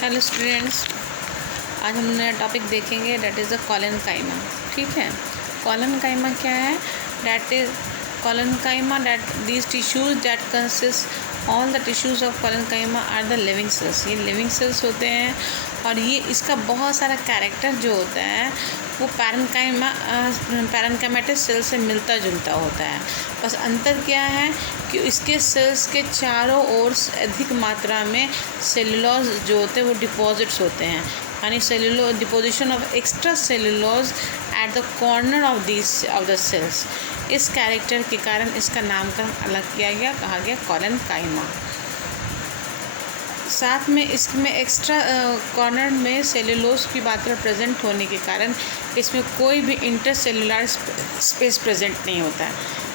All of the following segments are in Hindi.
हेलो स्टूडेंट्स, आज हम नया टॉपिक देखेंगे दैट इज़ द कॉलेनकाइमा। ठीक है, कॉलेनकाइमा क्या है? That is collenchyma that these tissues that consist all the tissues of collenchyma are the living cells. ये लिविंग सेल्स होते हैं और ये इसका बहुत सारा कैरेक्टर जो होता है वो पैरेन्काइमेटस सेल से मिलता जुलता होता है। बस अंतर क्या है कि इसके सेल्स के चारों ओर अधिक मात्रा में सेलुलोज जो होते हैं वो डिपॉजिट्स होते हैं, यानी deposition of extra cellulose at the corner of the cells. इस कैरेक्टर के कारण इसका नामकरण अलग किया गया, कहा गया कॉलेनकाइमा। साथ में इसमें एक्स्ट्रा कॉर्नर में सेलुलोज की मात्रा प्रेजेंट होने के कारण इसमें कोई भी इंटरसेलुलर स्पेस प्रेजेंट नहीं होता है,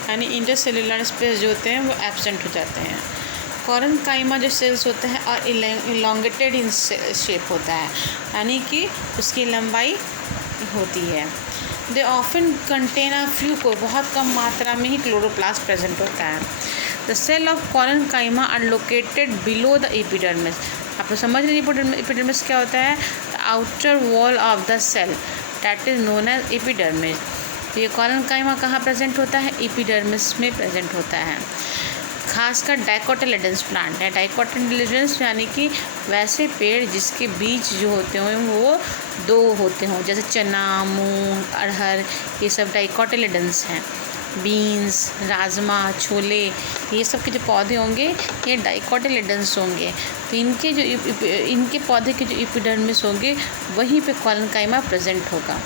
यानी इंटरसेलुलर स्पेस जो होते हैं वो एब्सेंट हो जाते हैं। कॉलेनकाइमा जो सेल्स होता है और इलोंगेटेड इन शेप होता है, यानी कि उसकी लंबाई होती है। They often contain a few को बहुत कम मात्रा में ही क्लोरोप्लास्ट प्रेजेंट होता है। The cell of collenchyma are located below the epidermis. आप समझ रहे हैं एपिडर्मिस क्या होता है? The outer wall of the cell that is known as epidermis. तो ये कॉलेनकाइमा कहाँ प्रेजेंट होता है? एपिडर्मिस में प्रेजेंट होता है। खासकर डाइकोटिलेडन्स प्लांट है। डाइकोटिलेडन्स यानी कि वैसे पेड़ जिसके बीज जो होते हों वो दो होते हों, जैसे चना, मूंग, अरहर, ये सब डाइकोटिलेडन्स हैं। बीन्स, राजमा, छोले, ये सब के जो पौधे होंगे ये डाइकोटिलेडन्स होंगे। तो इनके पौधे के जो एपिडर्मिस होंगे वहीं पे कॉलेनकाइमा प्रेजेंट होगा।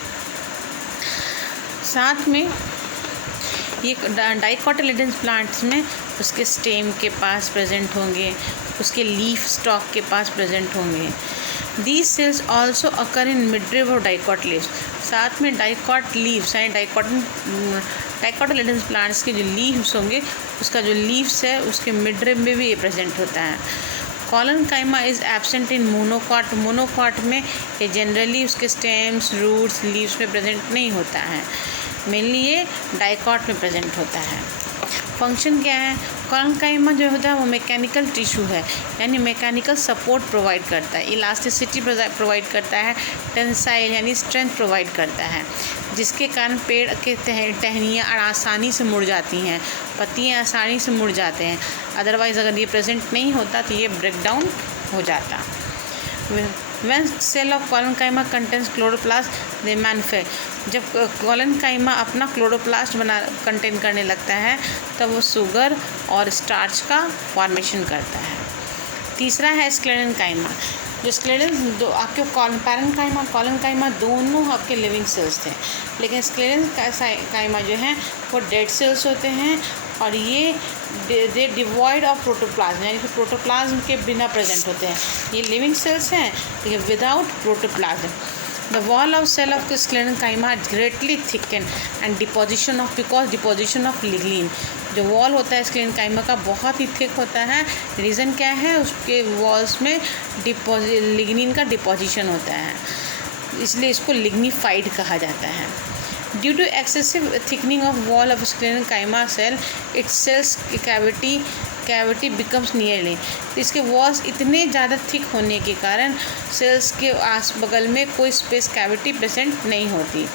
साथ में ये डाइकोटिलेडन्स प्लांट्स में उसके स्टेम के पास प्रेजेंट होंगे, उसके लीफ स्टॉक के पास प्रेजेंट होंगे। दीज सेल्स ऑल्सो अकर इन मिडरिव और डाइकोट लीव्स। साथ में डाइकोट लीव्स यानी डाइकोटिलेडन्स प्लांट्स के जो लीव्स होंगे उसका जो लीव्स है उसके मिडरिव में भी ये प्रेजेंट होता है। Collenchyma is absent in monocot. Monocot में ये जनरली उसके स्टेम्स, रूट्स, लीव्स में प्रेजेंट नहीं होता है, मेनली ये डाइकोट में प्रेजेंट होता है। फंक्शन क्या है? कॉलेनकाइमा जो होता है वो मैकेनिकल टिश्यू है, यानी मैकेनिकल सपोर्ट प्रोवाइड करता है, इलास्टिसिटी प्रोवाइड करता है, टेंसाइल यानी स्ट्रेंथ प्रोवाइड करता है, जिसके कारण पेड़ के टहनियाँ आसानी से मुड़ जाती हैं, पत्तियाँ आसानी से मुड़ जाते हैं। अदरवाइज़ अगर ये प्रेजेंट नहीं होता तो ये ब्रेक डाउन हो जाता। When cell of collenchyma contains chloroplast they manufacture. जब कॉलेनकाइमा अपना क्लोरोप्लास्ट कंटेन करने लगता है तब वो शुगर और स्टार्च का फॉर्मेशन करता है। तीसरा है स्क्लेरेनकाइमा। जो आपके पैरेन्काइमा कॉलेनकाइमा दोनों आपके लिविंग सेल्स थे, लेकिन स्क्लेरेनकाइमा जो हैं वो डेड सेल्स होते हैं और ये दे डिवॉइड ऑफ प्रोटोप्लाज्म, यानी कि प्रोटोप्लाज्म के बिना प्रेजेंट होते हैं। ये लिविंग सेल्स हैं लेकिन without protoplasm. The wall of cell of sclerenchyma greatly thicken and deposition of lignin. जो वॉल होता है स्क्लेरेनकाइमा का बहुत ही थिक होता है। रीज़न क्या है? उसके वॉल्स में लिग्निन का डिपोजिशन होता है, इसलिए इसको लिग्निफाइड कहा जाता है। Due to excessive thickening of wall of sclerenchyma cell, its cells cavity becomes nearly। तो इसके वॉल्स इतने ज़्यादा थिक होने के कारण सेल्स के आस बगल में कोई स्पेस कैविटी प्रेजेंट नहीं होती।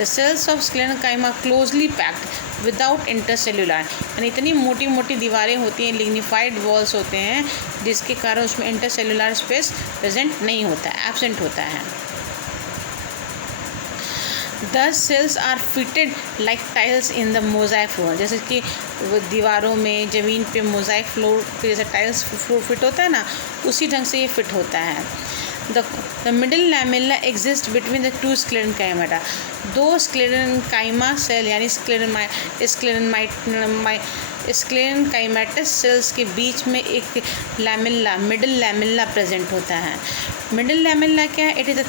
The cells of sclerenchyma closely packed without intercellular, यानी इतनी मोटी मोटी दीवारें होती हैं, लिग्निफाइड वॉल्स होते हैं, जिसके कारण उसमें इंटरसेलुलर स्पेस प्रेजेंट नहीं होता है, एब्सेंट होता है। The cells are fitted like tiles in the mosaic floor। जैसे कि दीवारों में, ज़मीन पे मोज़ाइक फ्लोर पे जैसे टाइल्स फ्लोर फिट होता है ना, उसी ढंग से ये फिट होता है। The middle lamella exists between the two sclerenchyma। दो स्क्लेरेनकाइमा सेल यानी स्क्लेरेनकाइमेटस सेल्स के बीच में एक मिडिल लैमेला प्रेजेंट होता है। मिडिल लैमेला क्या है? It is a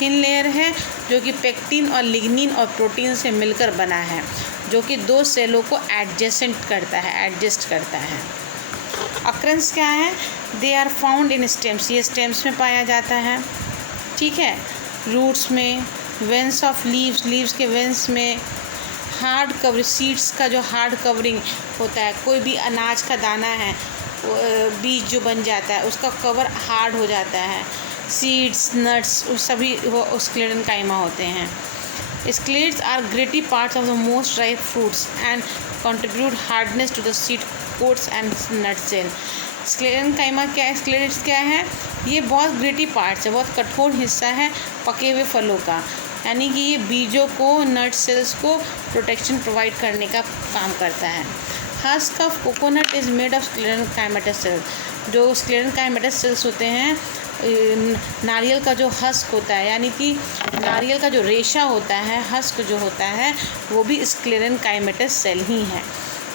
thin layer है जो कि पेक्टिन और लिग्निन और प्रोटीन से मिलकर बना है, जो कि दो सेलों को एडजस्ट करता है। अक्रेंस क्या है? They are found in stems. ये स्टेम्स में पाया जाता है, ठीक है। रूट्स में, वेंस ऑफ लीव्स के वेंस में, हार्ड कवर सीड्स का जो हार्ड कवरिंग होता है, कोई भी अनाज का दाना है बीज जो बन जाता है उसका कवर हार्ड हो जाता है। सीड्स, नट्स सभी वो स्क्लेरेन्काइमा होते हैं। Sclereids are gritty parts of the most ripe fruits and contribute hardness to the seed coats and nut shell. Sclerenchyma क्या है? स्क्लेरेट्स क्या है? ये बहुत ग्रेटी पार्ट्स है, बहुत कठोर हिस्सा है पके हुए फलों का, यानी कि ये बीजों को, नट सेल्स को प्रोटेक्शन प्रोवाइड करने का काम करता है। Husk of coconut is made of sclerenchymatous cells. जो स्क्लेरेन्काइमेटस सेल्स होते हैं, नारियल का जो हस्क होता है, यानी कि नारियल का जो रेशा होता है, हस्क जो होता है, वो भी स्क्लेरेन्काइमेटस सेल ही है।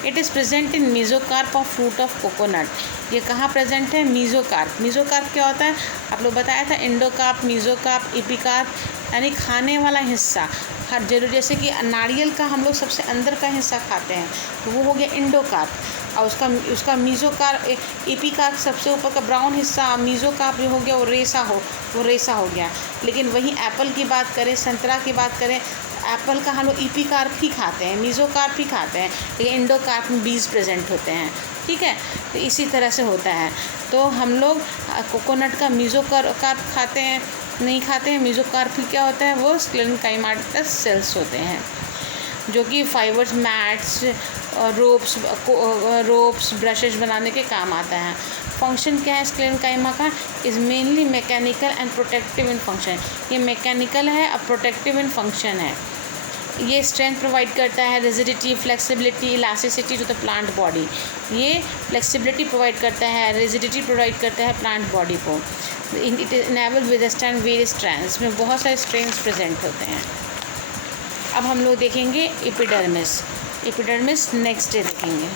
It is present in mesocarp of fruit of coconut. ये कहाँ प्रेजेंट है? मीजोकार्प। मीजोकार्प क्या होता है? आप लोग बताया था, एंडोकार्प, मीजोकार्प, एपिकार्प, यानी खाने वाला हिस्सा। हर जरूर जैसे कि नारियल का हम लोग सबसे अंदर का हिस्सा खाते हैं, तो वो हो गया एंडोकार्प, और उसका मीजोकार्प, एपिकार्प सबसे ऊपर का ब्राउन हिस्सा, मीजोकार्प जो हो गया वो रेसा हो गया। लेकिन वहीं एप्पल की बात करें, संतरा की बात करें, एप्पल का हम लोग एपिकार्प ही खाते हैं, मीजोकार्प ही खाते हैं, लेकिन एंडोकार्प में बीज प्रेजेंट होते हैं। ठीक है, तो इसी तरह से होता है। तो हम लोग कोकोनट का मीजोकार्प खाते हैं, नहीं खाते हैं। मीजोकार्प क्या होता है? वो स्क्लेरेन्काइमेटस सेल्स होते हैं, जो कि फाइबर्स, मैट्स, रोप्स, ब्रशेस बनाने के काम आता है। फंक्शन क्या है स्क्लेरेन्काइमा का? Is mainly mechanical and protective in function. ये मैकेनिकल है और प्रोटेक्टिव इन फंक्शन है। ये स्ट्रेंथ प्रोवाइड करता है, rigidity, flexibility, elasticity to the plant body. ये फ्लेक्सिबिलिटी प्रोवाइड करता है, रिजिडिटी प्रोवाइड करता है प्लांट बॉडी को। It enable withstand various strengths. में बहुत सारे स्ट्रेंथ्स प्रेजेंट होते हैं। अब हम लोग देखेंगे एपिडर्मिस। एपिडर्मिस नेक्स्ट डे देखेंगे।